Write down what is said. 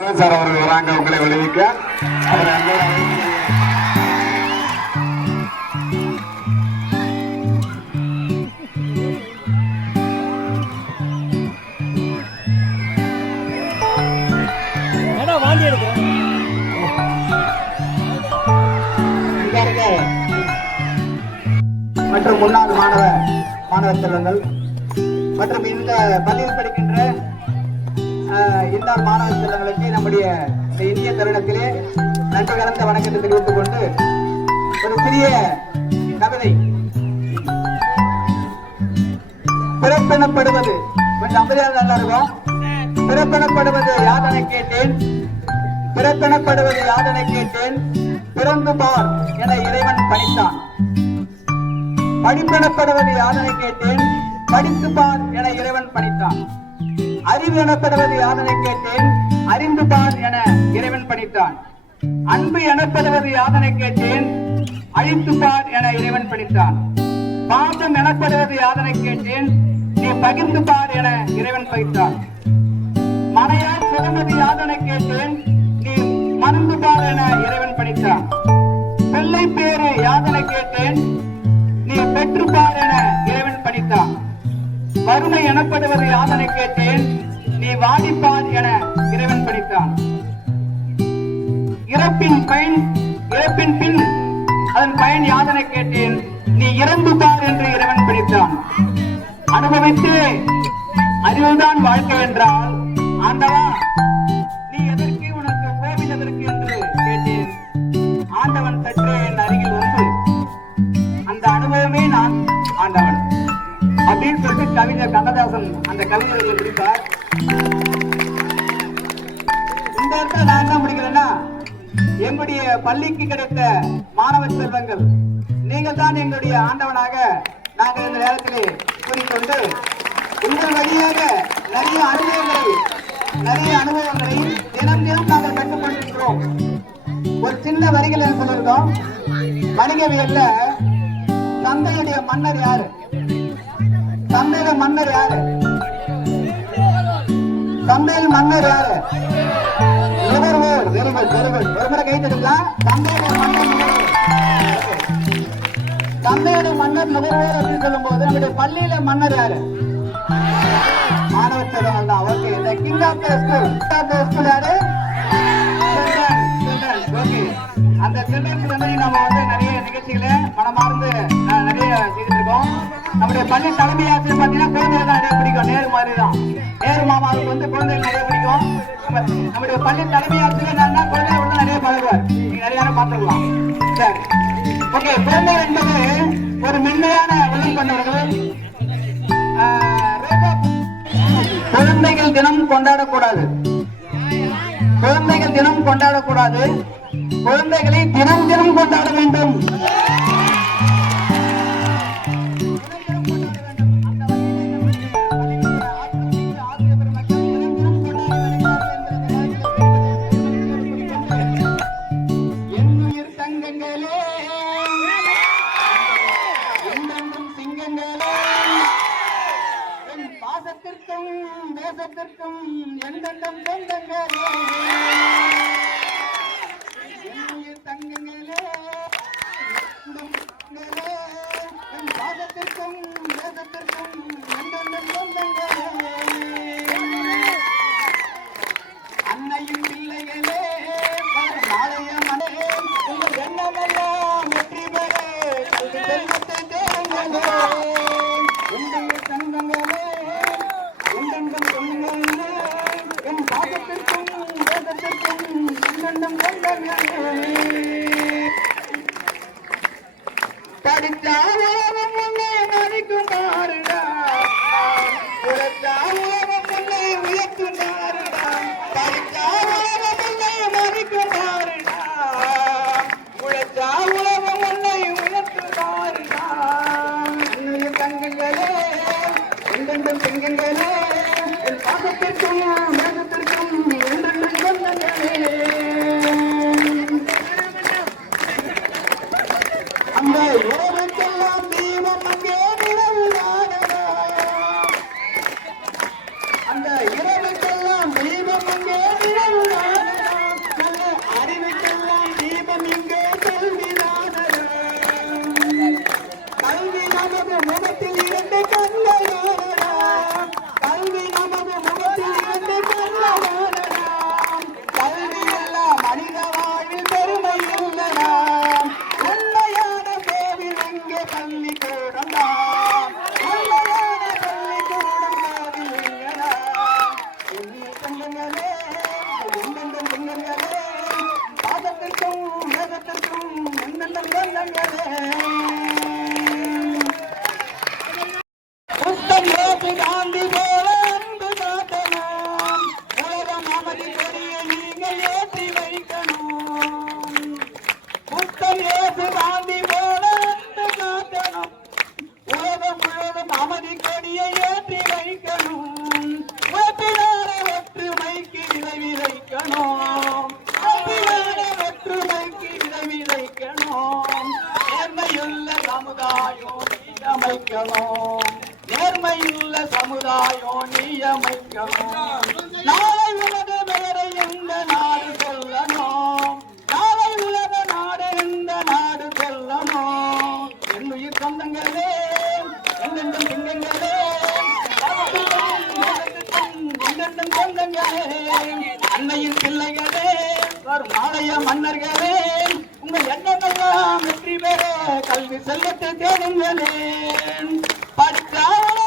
Sir அவர்கள் வராங்க உங்களை விளைவிக்க. மற்றும் முன்னாள் மாணவ செல்வங்கள் மற்றும் இந்த பள்ளியில் படிக்கின்ற இன்னார் மாணவ செல்வங்களுக்கு நம்முடைய இந்த இனிய தருணத்திலே நன்றி கலந்த வணக்கத்தை தெரிவித்துக் கொண்டு ஒரு சிறிய கவிதை. பிறப்பெனப்படுவது கொஞ்சம் அமைதியாக நல்லா இருக்கும். பிறப்பெனப்படுவது யாதனை கேட்டேன், பிறப்பெனப்படுவது யாதனை கேட்டேன், பிறந்து பார் என இறைவன் பணித்தான். படிப்பெனப்படுவது யாதனை கேட்டேன், படித்து பார் என இறைவன் பணித்தான். அறிவு எனப்படுவது யாதனை கேட்டேன், அறிந்து பார் என இறைவன் பணித்தான். அன்பு எனப்படுவது யாதனை கேட்டேன், அழித்து பார் என இறைவன் பணித்தான். பாசம் எனப்படுவது யாதனை கேட்டேன், நீ பகிர்ந்து பார் என இறைவன் பணித்தான். மனையால் சிறந்தது யாதனை கேட்டேன், நீ மறந்து பார் என இறைவன் பணித்தான். பிள்ளை பேரு யாதனை கேட்டேன், நீ பெற்று பார் என இறைவன் பணித்தான். வறுமை எனப்படுவது யாதனை கேட்டேன், நீ வாடிப்பார் என இறைவன் பணித்தான். இறப்பின் பின் அதன் பயன் யாதனை கேட்டேன், நீ இறந்து பார் என்று இறைவன் பணித்தான். அனுபவித்து அறிவுதான் வாழ்க்கை என்றால் ஆண்டவா நீ எதற்கு, உனக்கு கோவில் எதற்கு என்று கேட்டேன். ஆண்டவன் சற்றே என் அருகில் வந்து அந்த அனுபவமே நான் ஆண்டவன் அப்படின்னு சொல்லிட்டு கவிஞர் கண்ணதாசன் அந்த கவிதையை முடிப்பார். இந்த இடத்துல நான் என்ன முடிக்கிறேன்னா, எங்களுடைய பள்ளிக்கு கிடைத்த மாணவ செல்வங்கள் நீங்கள் தான் எங்களுடைய ஆண்டவனாக நாங்கள் இந்த நேரத்திலே கூறிக்கொண்டு உங்கள் வழியாக நிறைய அனுபவங்களை தினம் நாங்கள் பெற்றுக் கொண்டிருக்கிறோம். ஒரு சின்ன வரிகள் என்ன சொல்லியிருக்கோம். வணிகவியல்ல தந்தையுடைய மன்னர் யாரு? தந்தையில மன்னர் யாரு? தந்தையில் மன்னர் யாரு? நுகர்வோர். Very good. ஒரு முறை கை தட்டுங்களா? தந்தையோட மன்னர் நுகர்வோர் அப்படின்னு சொல்லும் போது நம்முடைய பள்ளியில மன்னர் யாரு? மாணவ செல்வங்கள் தான். ஓகே. இந்த கிங் ஆஃப் தி ஸ்கூல் யாரு? ஓகே. அந்த சில்ட்ரன்ஸ் வந்து நம்ம வந்து நிறைய நிகழ்ச்சிகளை மனமார்ந்து நிறைய செய்துட்டு இருக்கோம். நம்முடைய பள்ளி தலைமை ஆசிரியர் பார்த்தீங்கன்னா குழந்தைகள் தான் நிறைய பிடிக்கும். நேரு மாதிரி தான். நேரு மாமாவுக்கு வந்து குழந்தைகள் நிறைய பிடிக்கும். நம்முடைய பள்ளி தலைமை ஆசிரியர் என்னன்னா குழந்தைகள் வந்து நிறைய பழகுவார். நீங்க நிறைய பார்த்துக்கலாம். சரி, ஓகே. குழந்தைகள் என்பது ஒரு மென்மையான உள்ளம் கொண்டவர்கள். குழந்தைகள் தினம் கொண்டாடக்கூடாது. குழந்தைகள் தினம் கொண்டாடக்கூடாது. குழந்தைகளை தினம் கொண்டாட வேண்டும். என்னுயிர் தங்கங்களே, என்னென்றும் சிங்கங்களே, என் பாசத்திற்கும் தேசத்திற்கும் எந்தெந்தம் சொந்தங்களே. தங்கங்களே, என் பாதத்திற்கும் தேசத்திற்கும் எந்தெந்தம் சொந்தங்களே. அன்னையும் பிள்ளைகளே, நாளைய மனே, உங்கள் எண்ணமெல்லாம் வெற்றி பெற செல்வத்தை தேடுங்களே. என்னுடைய தங்கங்களே, எந்தெந்தம் சொந்தங்களே, என் பாதத்திற்கும் தேசத்திற்கும் எந்தெந்தம் சொந்தங்களே. படித்தாலும் உன்னை மதிக்குமாறுடா, உழைத்தாலும் உன்னை உயர்த்துமாறுடா. படித்தாலும் உன்னை மதிக்குமாறுடா, உழைத்தாலும் உன்னை உயர்த்துமாறுடா. என்னுடைய தங்கங்களே, எந்தெந்தம் சிங்கங்களே, என் பாசத்திற்கும் தேசத்திற்கும் எந்தெந்தம் சொந்தங்களே. அந்த இரவுக்கெல்லாம் தீபம் அங்கே நிலவுதானடா, அந்த இரவுக்கெல்லாம் தீபம் அங்கே நிலவுதானடா. தாயோ நியமிக்கணும். நாளை உலக பெயரை இந்த நாடு சொல்லணும். நாளை உலக நாடு இந்த நாடு சொல்லணும். என் உயிர் சொந்தங்களே, எங்கெண்டும் திங்கங்களே, எங்கெண்டும் சொந்தங்களே, அன்னையின் பிள்ளைகளே, வரும் நாளைய மன்னர்களே, உங்கள் எண்ணமெல்லாம் வெற்றி பெற கல்வி செல்வத்தை தேடுங்களே. படிக்காமல்